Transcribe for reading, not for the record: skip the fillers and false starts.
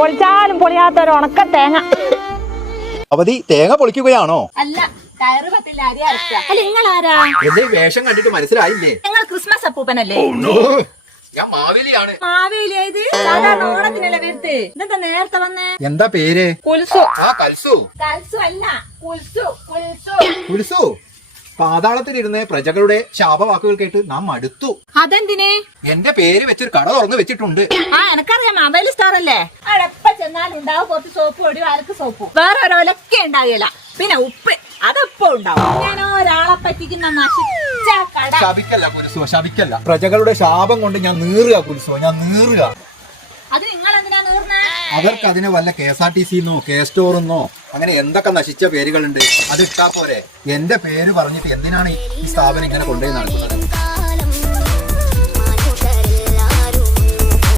പൊളിച്ചാലും പൊളിയാത്ത ഒരു ഉണക്ക തേങ്ങ. അവധി തേങ്ങ പൊളിക്കുകയാണോ? അല്ല, കയറ് പത്തില്ല, അരി അരക്ക. അല്ല, നിങ്ങൾ ആരാ? എന്റെ വേഷം കണ്ടിട്ട് മനസ്സിലായില്ലേ? നിങ്ങൾ ക്രിസ്മസ് അപ്പൂപ്പനല്ലേ? ഞാൻ മാവേലിയാണ്. മാവേലിയായത് സാധാരണ ഓണത്തിനല്ലേ വരുത്ത്. ഇതെന്താ നേരത്തെ വന്നേ? എന്താ പേര്? കുൽസു. ആ കൽസു. കൽസു അല്ല, കുൽസു. കുൽസു. കുൽസു. പാതാളത്തിലിരുന്ന് പ്രജകളുടെ ശാപവാക്കുകൾ കേട്ട് നാം മടുത്തു. അതെന്തിനെ? എന്റെ പേര് വെച്ചൊരു കട തുറന്നു വെച്ചിട്ടുണ്ട്. ആ, എനക്കറിയാം, മൊബൈൽ സ്റ്റോർ അല്ലേ? അവിടെ എപ്പ ചെന്നാലും ഉണ്ടാവും കുറച്ച് സോപ്പ് പൊടി, അരക്ക് സോപ്പ്. വേറെ ഒരൊലക്കെ ഉണ്ടാകില്ല. പിന്നെ ഉപ്പ് അതെപ്പോ ഉണ്ടാവും. ഞാൻ ഒരാളെ പറ്റിക്കുന്ന നശിച്ച കട. ശപിക്കല്ല കുൽസു, ശപിക്കല്ല. പ്രജകളുടെ ശാപം കൊണ്ട് ഞാൻ നീറുക കുൽസു, ഞാൻ നീറുക. അത് നിങ്ങൾ എന്തിനാ നീർന്നേ? അവർക്ക് അതിന് വല്ല KSRTC-ന്നോ K-സ്റ്റോറെന്നോ അങ്ങനെ എന്തൊക്കെ നശിച്ച പേരുകളുണ്ട് അത് ഇട്ടാ പോരെ. എന്റെ പേര് പറഞ്ഞിട്ട് എന്തിനാണ് ഈ സ്ഥാപനം ഇങ്ങനെ കൊണ്ടുപോയി നടക്കുന്നത്?